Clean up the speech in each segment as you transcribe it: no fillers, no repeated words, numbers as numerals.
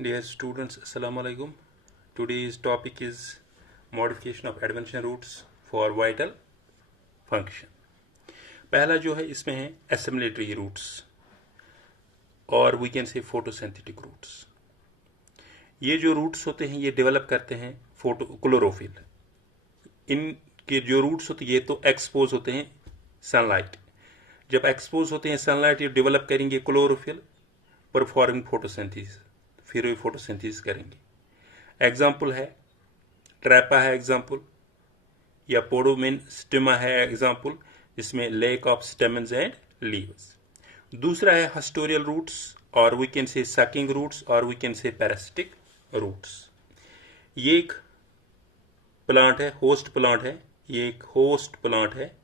Dear students, Assalamu alaikum. Today's topic is modification of advention roots for vital function. पहला जो है इसमें है assimilatory roots और we can say photosynthetic roots. ये जो रूट्स होते हैं ये डेवलप करते हैं क्लोरोफिल. इनके जो रूट्स होते हैं ये तो एक्सपोज होते हैं सनलाइट. जब एक्सपोज होते हैं सनलाइट ये डेवलप करेंगे क्लोरोफिल, परफॉर्मिंग फोटोसिंथेसिस, फिर वे फोटोसिंथेसिस करेंगे. एग्जाम्पल है ट्रैपा है एग्जाम्पल, या पोडोमिन स्टिमा है एग्जाम्पल, जिसमें lack of stamens and leaves. दूसरा है हस्टोरियल रूट्स और we can say sucking roots और we can say parasitic roots. ये एक प्लांट है, होस्ट प्लांट है, ये एक होस्ट प्लांट है.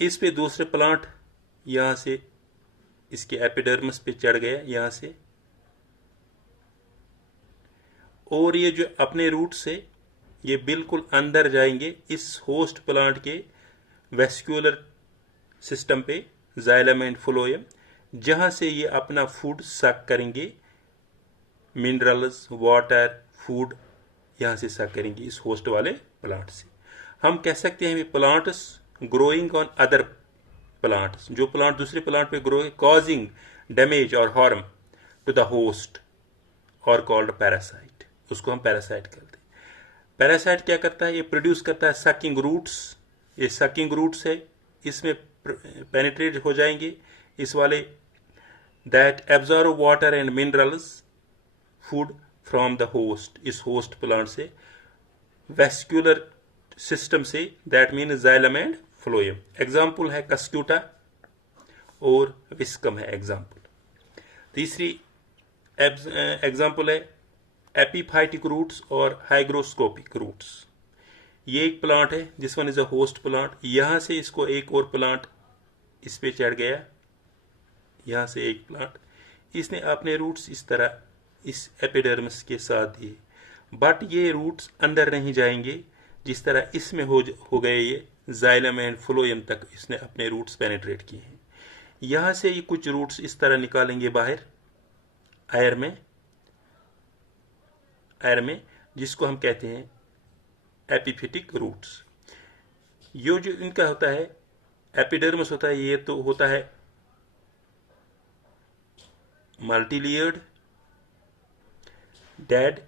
इस पे दूसरे प्लांट यहां से इसके एपिडर्मिस पे चढ़ गया यहां से, और ये जो अपने रूट से ये बिल्कुल अंदर जाएंगे इस होस्ट प्लांट के वेस्क्यूलर सिस्टम पे, जाइलम एंड फ्लोएम, जहां से ये अपना फूड सक करेंगे, मिनरल्स, वाटर, फूड यहां से सक करेंगे इस होस्ट वाले प्लांट से. हम कह सकते हैं plants growing on other plants, जो प्लांट दूसरे प्लांट पे ग्रो है, कॉजिंग डैमेज और हार्म टू द होस्ट और कॉल्ड पैरासाइट. उसको हम पैरासाइट कहते हैं. पैरासाइट क्या करता है, ये प्रोड्यूस करता है सकिंग रूट्स. ये सकिंग रूट्स है, इसमें पेनिट्रेट हो जाएंगे इस वाले, that absorb water and minerals food from the host, इस होस्ट प्लांट से, वेस्क्यूलर सिस्टम से, that mean xylem and phloem. Example है कस्क्यूटा और विस्कम है एग्जाम्पल. तीसरी एग्जाम्पल है एपीफाइटिक रूट्स और हाइग्रोस्कोपिक रूट्स. ये एक प्लांट है, this one is a host plant. यहां से इसको एक और प्लांट इस पे चढ़ गया, यहां से एक प्लांट, इसने अपने रूट्स इस तरह इस एपिडर्मिस के साथ दिए, बट ये रूट्स अंदर नहीं जाएंगे जिस तरह इसमें हो गए. ये जाइलम एंड फ्लोएम तक इसने अपने रूट्स पेनिट्रेट किए हैं. यहां से ये कुछ रूट्स इस तरह निकालेंगे बाहर एयर में, जिसको हम कहते हैं एपिफिटिक रूट्स. ये जो इनका होता है एपिडर्मिस होता है, ये तो होता है मल्टीलेयर्ड, डेड.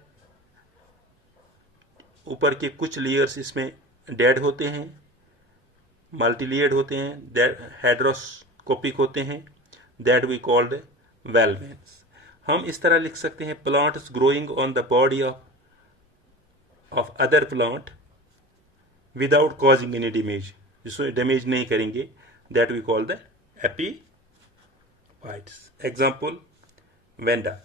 ऊपर के कुछ लेयर्स इसमें डेड होते हैं, मल्टीलेयर्ड होते हैं, हेड्रोस्कोपिक होते हैं, दैट वी कॉल्ड वेलमेन्स. हम इस तरह लिख सकते हैं plants growing on the body of other plant without causing any damage, जिसको डैमेज नहीं करेंगे, that we call the epiphytes. Example vanda.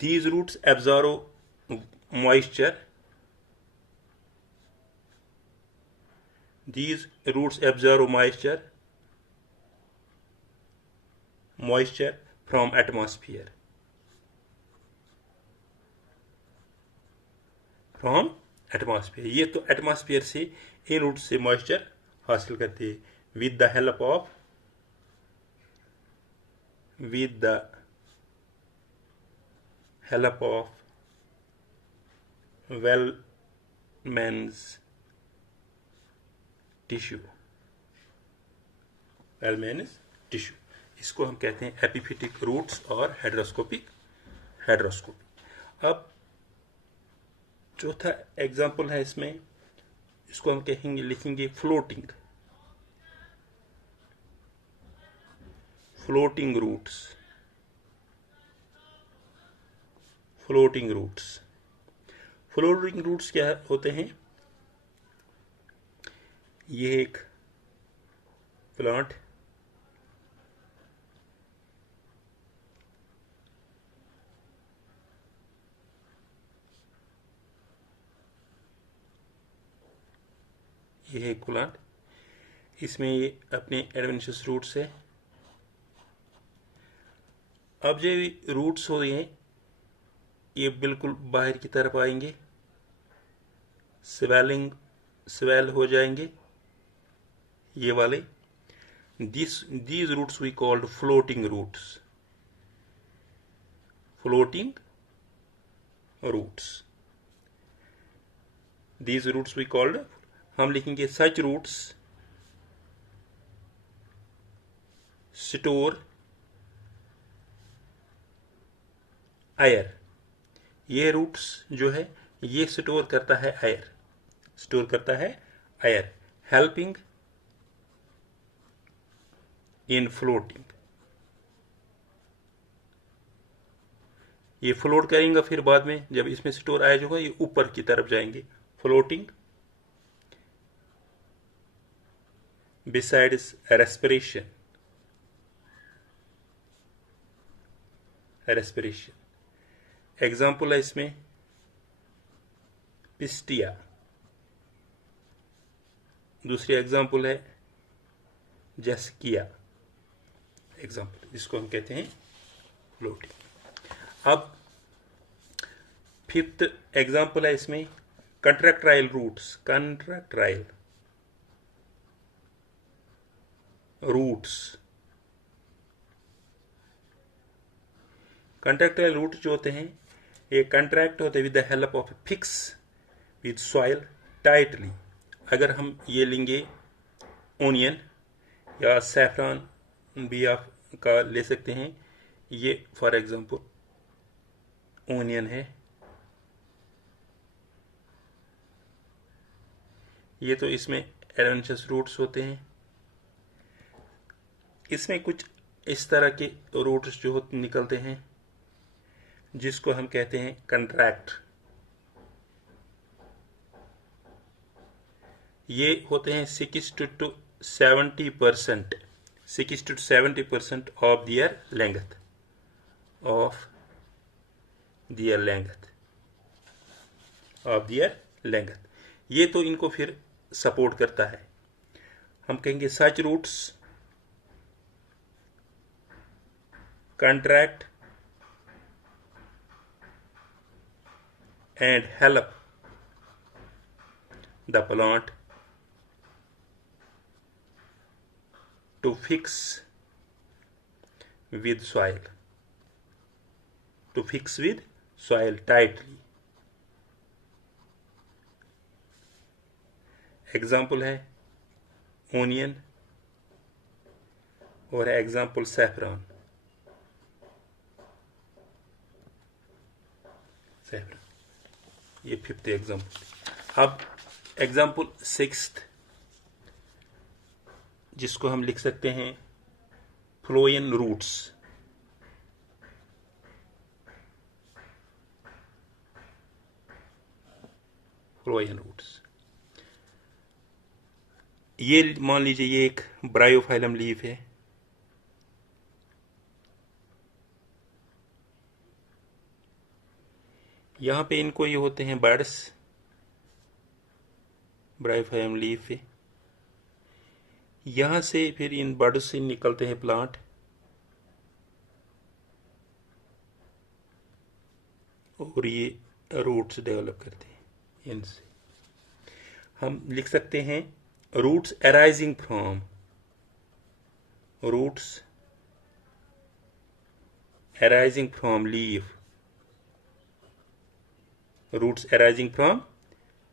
These roots absorb moisture. These roots absorb moisture from atmosphere. From atmosphere. ये तो atmosphere से इन root से moisture हासिल करते हैं with the help of Wellman's tissue. इसको हम कहते हैं एपिफिटिक रूट्स और हेड्रोस्कोपी. अब चौथा एग्जाम्पल है इसमें, इसको हम कहेंगे, लिखेंगे फ्लोटिंग रूट्स. फ्लोटिंग रूट्स क्या होते हैं, ये एक प्लांट, ये एक प्लांट, इसमें ये अपने एडवेंचरस रूट्स है. अब जो रूट्स हो हैं ये बिल्कुल बाहर की तरफ आएंगे, स्वेल हो जाएंगे ये वाले. these roots we called floating roots. floating roots. These roots we called, हम लिखेंगे such roots store air. ये रूट्स जो है ये स्टोर करता है एयर, स्टोर करता है एयर, हेल्पिंग इन फ्लोटिंग. ये फ्लोट करेंगे, फिर बाद में जब इसमें स्टोर आया होगा ये ऊपर की तरफ जाएंगे. Floating besides respiration. Respiration example है इसमें पिस्टिया. दूसरी एग्जाम्पल है जेस्किया एग्जाम्पल, जिसको हम कहते हैं फ्लोटिंग. अब फिफ्थ एग्जाम्पल है इसमें contractile roots. Contractile roots, contractile root जो होते हैं ये कंट्रैक्ट होते हैं with the help of fix with soil tightly. अगर हम ये लेंगे ओनियन या सैफरान भी आप का ले सकते हैं. ये फॉर एग्जांपल ओनियन है, ये तो इसमें एडवेंचरस रूट्स होते हैं. इसमें कुछ इस तरह के रूट्स जो निकलते हैं जिसको हम कहते हैं कंट्रैक्ट. ये होते हैं 60 to 70%, 60 to 70% of their length, of their length, of their length. ये तो इनको फिर सपोर्ट करता है. हम कहेंगे such roots contract and help the plant to fix with soil, to fix with soil tightly. Example है ओनियन और एग्जाम्पल सैफरान. सैफरान ये फिफ्थ एग्जाम्पल. अब एग्जाम्पल सिक्स्थ जिसको हम लिख सकते हैं फ्लोएम रूट्स. फ्लोएम रूट्स, ये मान लीजिए ये एक ब्रायोफाइलम लीफ है. यहाँ पे इनको ये होते हैं बर्ड्स, ब्रायोफाइलम लीफ है. यहाँ से फिर इन बर्ड्स से निकलते हैं प्लांट, और ये रूट्स डेवलप करते हैं. इनसे हम लिख सकते हैं roots arising from, roots arising from leaf, roots arising from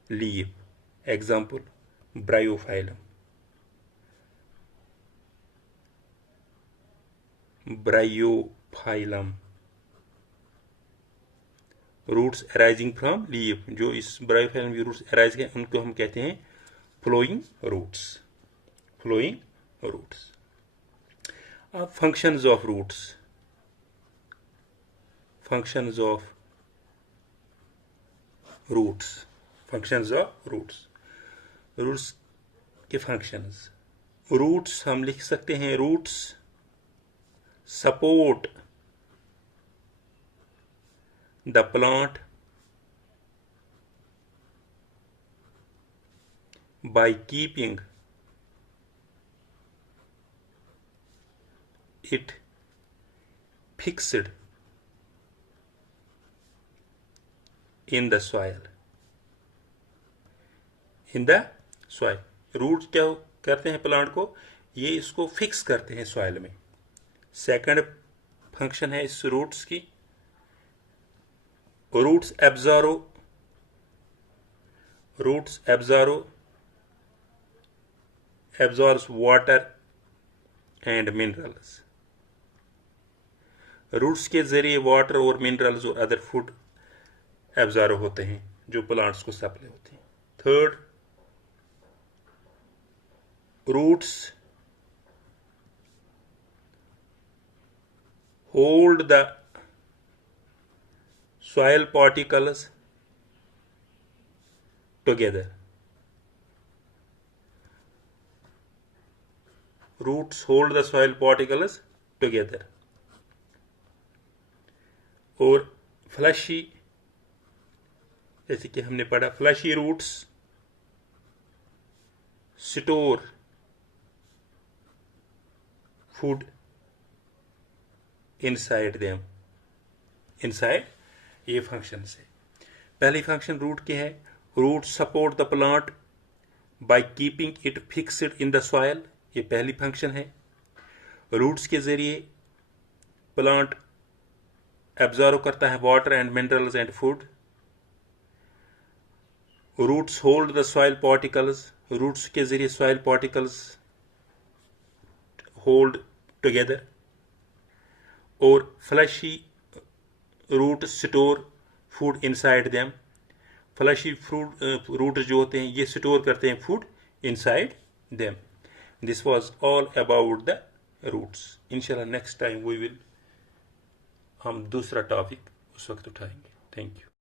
leaf. Example bryophyllum, bryophyllum. Roots arising from leaf, जो इस ब्रायोफाइलम की रूट्स अराइज हैं उनको हम कहते हैं फ्लोइंग रूट्स. Flowing roots. अब functions of roots, functions of roots, functions of roots. Roots के फंक्शंस. रूट्स हम लिख सकते हैं roots support the plant by keeping it fixed in the soil. In the soil. Root क्या करते हैं plant को, ये इसको फिक्स करते हैं सॉइल में. सेकंड फंक्शन है इस रूट्स की roots absorbs water and minerals. Roots के जरिए वाटर और मिनरल्स और अदर फूड एब्जॉर्ब होते हैं जो प्लांट्स को सप्लाई होते हैं. Third, roots hold the soil particles together. Roots hold the soil particles together. और फ्लैशी, जैसे कि हमने पढ़ा, fleshy roots store food inside them. Inside ये फंक्शन है. पहली फंक्शन रूट की है, root support the plant by keeping it fixed in the soil. ये पहली फंक्शन है. रूट्स के जरिए प्लांट एब्जॉर्व करता है water and minerals and food. Roots hold the soil particles. Roots के जरिए सॉइल पार्टिकल्स होल्ड टुगेदर. और fleshy root store food inside them. Fleshy root जो होते हैं ये स्टोर करते हैं food inside them. This was all about the roots. इंशाल्लाह नेक्स्ट टाइम हम दूसरा टॉपिक उस वक्त उठाएंगे. Thank you.